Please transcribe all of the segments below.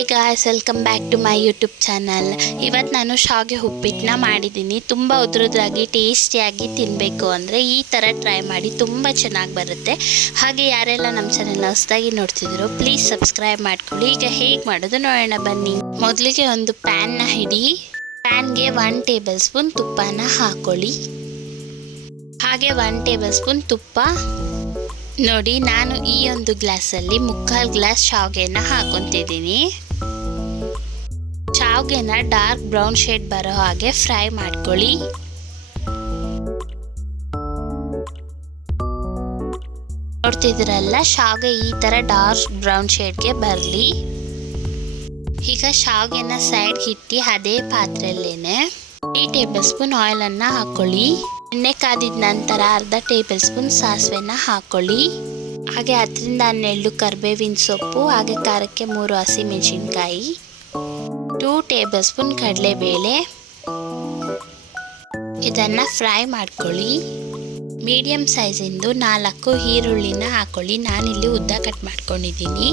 Hey guys, welcome back to my YouTube channel. ಇವತ್ತು ನಾನು ಶಾವಿಗೆ ಉಪ್ಪಿಟ್ಟನ್ನ ಮಾಡಿದ್ದೀನಿ. ತುಂಬ ಉದ್ರುದ್ರಾಗಿ ಟೇಸ್ಟಿಯಾಗಿ ತಿನ್ನಬೇಕು ಅಂದರೆ ಈ ಥರ ಟ್ರೈ ಮಾಡಿ, ತುಂಬ ಚೆನ್ನಾಗಿ ಬರುತ್ತೆ. ಹಾಗೆ ಯಾರೆಲ್ಲ ನಮ್ಮ ಚಾನೆಲ್ನ ಹೊಸದಾಗಿ ನೋಡ್ತಿದ್ರು ಪ್ಲೀಸ್ ಸಬ್ಸ್ಕ್ರೈಬ್ ಮಾಡ್ಕೊಳ್ಳಿ. ಈಗ ಹೇಗೆ ಮಾಡೋದು ನೋಡೋಣ ಬನ್ನಿ. ಮೊದಲಿಗೆ ಒಂದು ಪ್ಯಾನ್ನ ಹಿಡಿ. ಪ್ಯಾನ್ಗೆ 1 ಟೇಬಲ್ ಸ್ಪೂನ್ ತುಪ್ಪನ ಹಾಕ್ಕೊಳ್ಳಿ. ಹಾಗೆ 1 ಟೇಬಲ್ ಸ್ಪೂನ್ ತುಪ್ಪ ನೋಡಿ, ನಾನು ಈ ಒಂದು ಗ್ಲಾಸಲ್ಲಿ 3/4 ಗ್ಲಾಸ್ ಶಾವಿಗೆನ ಹಾಕೊತಿದ್ದೀನಿ. ಶಾವಿಗೆನ ಡಾರ್ಕ್ ಬ್ರೌನ್ ಶೇಡ್ ಬರೋ ಹಾಗೆ ಫ್ರೈ ಮಾಡ್ಕೊಳ್ಳಿ. ನೋಡ್ತಿದ್ರಲ್ಲ, ಶಾವಿಗೆ ಈ ಥರ ಡಾರ್ಕ್ ಬ್ರೌನ್ ಶೇಡ್ಗೆ ಬರಲಿ. ಈಗ ಶಾವಿಗೆನ ಸೈಡ್ಗೆ ಇಟ್ಟು ಅದೇ ಪಾತ್ರೆಯಲ್ಲೇನೆ 3 ಟೇಬಲ್ ಸ್ಪೂನ್ ಆಯಿಲನ್ನು ಹಾಕ್ಕೊಳ್ಳಿ. ಎಣ್ಣೆ ಕಾದಿದ ನಂತರ ಅರ್ಧ ಟೇಬಲ್ ಸ್ಪೂನ್ ಸಾಸಿವೆನ ಹಾಕ್ಕೊಳ್ಳಿ. ಹಾಗೆ 10-12 ಕರಿಬೇವಿನ ಸೊಪ್ಪು, ಹಾಗೆ ಖಾರಕ್ಕೆ 3 ಹಸಿಮೆಣಸಿನ್ಕಾಯಿ, 2 ಟೇಬಲ್ ಸ್ಪೂನ್ ಕಡಲೆಬೇಳೆ. ಇದನ್ನು ಫ್ರೈ ಮಾಡ್ಕೊಳ್ಳಿ. ಮೀಡಿಯಮ್ ಸೈಜಿಂದು 4 ಈರುಳ್ಳಿನ ಹಾಕ್ಕೊಳ್ಳಿ. ನಾನಿಲ್ಲಿ ಉದ್ದ ಕಟ್ ಮಾಡ್ಕೊಂಡಿದ್ದೀನಿ.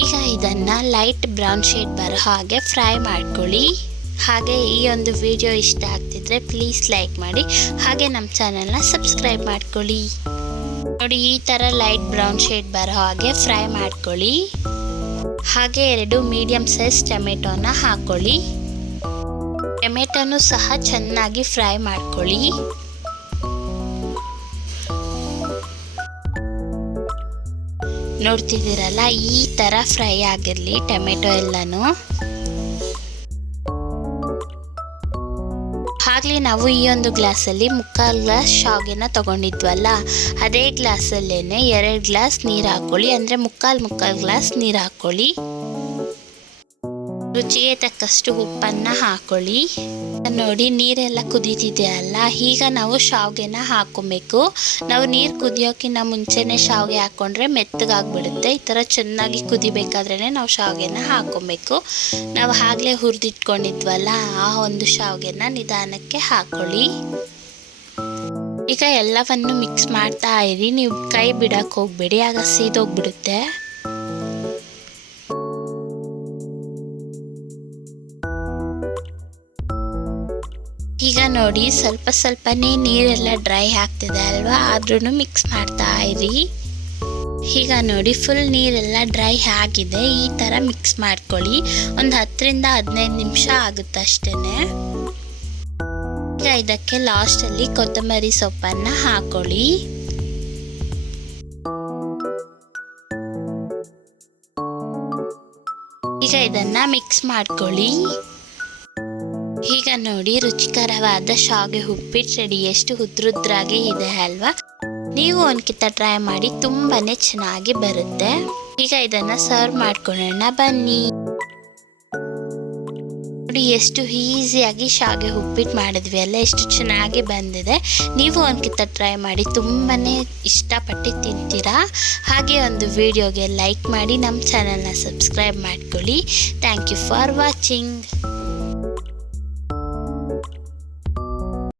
ಈಗ ಇದನ್ನು ಲೈಟ್ ಬ್ರೌನ್ ಶೇಡ್ ಬರೋ ಹಾಗೆ ಫ್ರೈ ಮಾಡ್ಕೊಳ್ಳಿ. ಹಾಗೆ ಈ ಒಂದು ವಿಡಿಯೋ ಇಷ್ಟ ಆಗ್ತಿದ್ರೆ ಪ್ಲೀಸ್ ಲೈಕ್ ಮಾಡಿ, ಹಾಗೆ ನಮ್ಮ ಚಾನಲ್ನ ಸಬ್ಸ್ಕ್ರೈಬ್ ಮಾಡ್ಕೊಳ್ಳಿ. ನೋಡಿ, ಈ ಥರ ಲೈಟ್ ಬ್ರೌನ್ ಶೇಡ್ ಬರೋ ಹಾಗೆ ಫ್ರೈ ಮಾಡ್ಕೊಳ್ಳಿ. ಹಾಗೆ 2 ಮೀಡಿಯಮ್ ಸೈಜ್ ಟೊಮೆಟೊನ ಹಾಕ್ಕೊಳ್ಳಿ. ಟೊಮೆಟೊನು ಸಹ ಚೆನ್ನಾಗಿ ಫ್ರೈ ಮಾಡ್ಕೊಳ್ಳಿ. ನೋಡ್ತಿದ್ದೀರಲ್ಲ, ಈ ಥರ ಫ್ರೈ ಆಗಿರಲಿ ಟೊಮೆಟೊ ಎಲ್ಲನೂ. ಆಗಲಿ ನಾವು ಈ ಒಂದು ಗ್ಲಾಸಲ್ಲಿ 3/4 ಗ್ಲಾಸ್ ಶಾವಿಗೆನ ತೊಗೊಂಡಿದ್ವಲ್ಲ, ಅದೇ ಗ್ಲಾಸಲ್ಲೇನೆ 2 ಗ್ಲಾಸ್ ನೀರು ಹಾಕ್ಕೊಳ್ಳಿ. ಅಂದರೆ 3/4 ಗ್ಲಾಸ್ ನೀರು ಹಾಕ್ಕೊಳ್ಳಿ. ರುಚಿಗೆ ತಕ್ಕಷ್ಟು ಉಪ್ಪನ್ನು ಹಾಕ್ಕೊಳ್ಳಿ. ನೋಡಿ, ನೀರೆಲ್ಲ ಕುದೀತಿದೆ ಅಲ್ಲ, ಈಗ ನಾವು ಶಾವಿಗೆನ ಹಾಕ್ಕೊಬೇಕು. ನಾವು ನೀರು ಕುದಿಯೋಕ್ಕಿಂತ ಮುಂಚೆನೇ ಶಾವಿಗೆ ಹಾಕ್ಕೊಂಡ್ರೆ ಮೆತ್ತಗಾಗ್ಬಿಡುತ್ತೆ. ಈ ಥರ ಚೆನ್ನಾಗಿ ಕುದಿಬೇಕಾದ್ರೇ ನಾವು ಶಾವಿಗೆನ ಹಾಕ್ಕೊಬೇಕು. ನಾವು ಆಗಲೇ ಹುರಿದಿಟ್ಕೊಂಡಿದ್ವಲ್ಲ, ಆ ಒಂದು ಶಾವಿಗೆನ ನಿಧಾನಕ್ಕೆ ಹಾಕ್ಕೊಳ್ಳಿ. ಈಗ ಎಲ್ಲವನ್ನು ಮಿಕ್ಸ್ ಮಾಡ್ತಾ ಇರಿ. ನೀವು ಕೈ ಬಿಡಕ್ಕೆ ಹೋಗ್ಬೇಡಿ, ಆಗ ಸೀದೋಗ್ಬಿಡುತ್ತೆ. ಈಗ ನೋಡಿ, ಸ್ವಲ್ಪನೇ ನೀರೆಲ್ಲ ಡ್ರೈ ಆಗ್ತಿದೆ ಅಲ್ವಾ, ಆದ್ರೂ ಮಿಕ್ಸ್ ಮಾಡ್ತಾ ಇರಿ. ಈಗ ನೋಡಿ, ಫುಲ್ ನೀರೆಲ್ಲ ಡ್ರೈ ಆಗಿದೆ. ಈ ಥರ ಮಿಕ್ಸ್ ಮಾಡ್ಕೊಳ್ಳಿ. ಒಂದು 10-15 ನಿಮಿಷ ಆಗುತ್ತೆ ಅಷ್ಟೇ. ಈಗ ಇದಕ್ಕೆ ಲಾಸ್ಟಲ್ಲಿ ಕೊತ್ತಂಬರಿ ಸೊಪ್ಪನ್ನು ಹಾಕ್ಕೊಳ್ಳಿ. ಈಗ ಇದನ್ನು ಮಿಕ್ಸ್ ಮಾಡ್ಕೊಳ್ಳಿ. ಈಗ ನೋಡಿ, ರುಚಿಕರವಾದ ಶಾವಿಗೆ ಉಪ್ಪಿಟ್ಟು ರೆಡಿ. ಎಷ್ಟು ಉದ್ರುದ್ರಾಗಿ ಇದೆ ಅಲ್ವಾ. ನೀವು ಒಂದ್ಕಿತ ಟ್ರೈ ಮಾಡಿ, ತುಂಬಾನೇ ಚೆನ್ನಾಗಿ ಬರುತ್ತೆ. ಈಗ ಇದನ್ನ ಸರ್ವ್ ಮಾಡ್ಕೊಳ್ಳೋಣ ಬನ್ನಿ. ನೋಡಿ, ಎಷ್ಟು ಈಸಿಯಾಗಿ ಶಾವಿಗೆ ಉಪ್ಪಿಟ್ಟು ಮಾಡಿದ್ವಿ ಅಲ್ಲ, ಎಷ್ಟು ಚೆನ್ನಾಗಿ ಬಂದಿದೆ. ನೀವು ಒಂದ್ಕಿತ ಟ್ರೈ ಮಾಡಿ, ತುಂಬಾನೇ ಇಷ್ಟಪಟ್ಟು ತಿಂತೀರಾ. ಹಾಗೆ ಒಂದು ವಿಡಿಯೋಗೆ ಲೈಕ್ ಮಾಡಿ, ನಮ್ಮ ಚಾನಲ್ನ ಸಬ್ಸ್ಕ್ರೈಬ್ ಮಾಡ್ಕೊಳ್ಳಿ. Thank you for watching.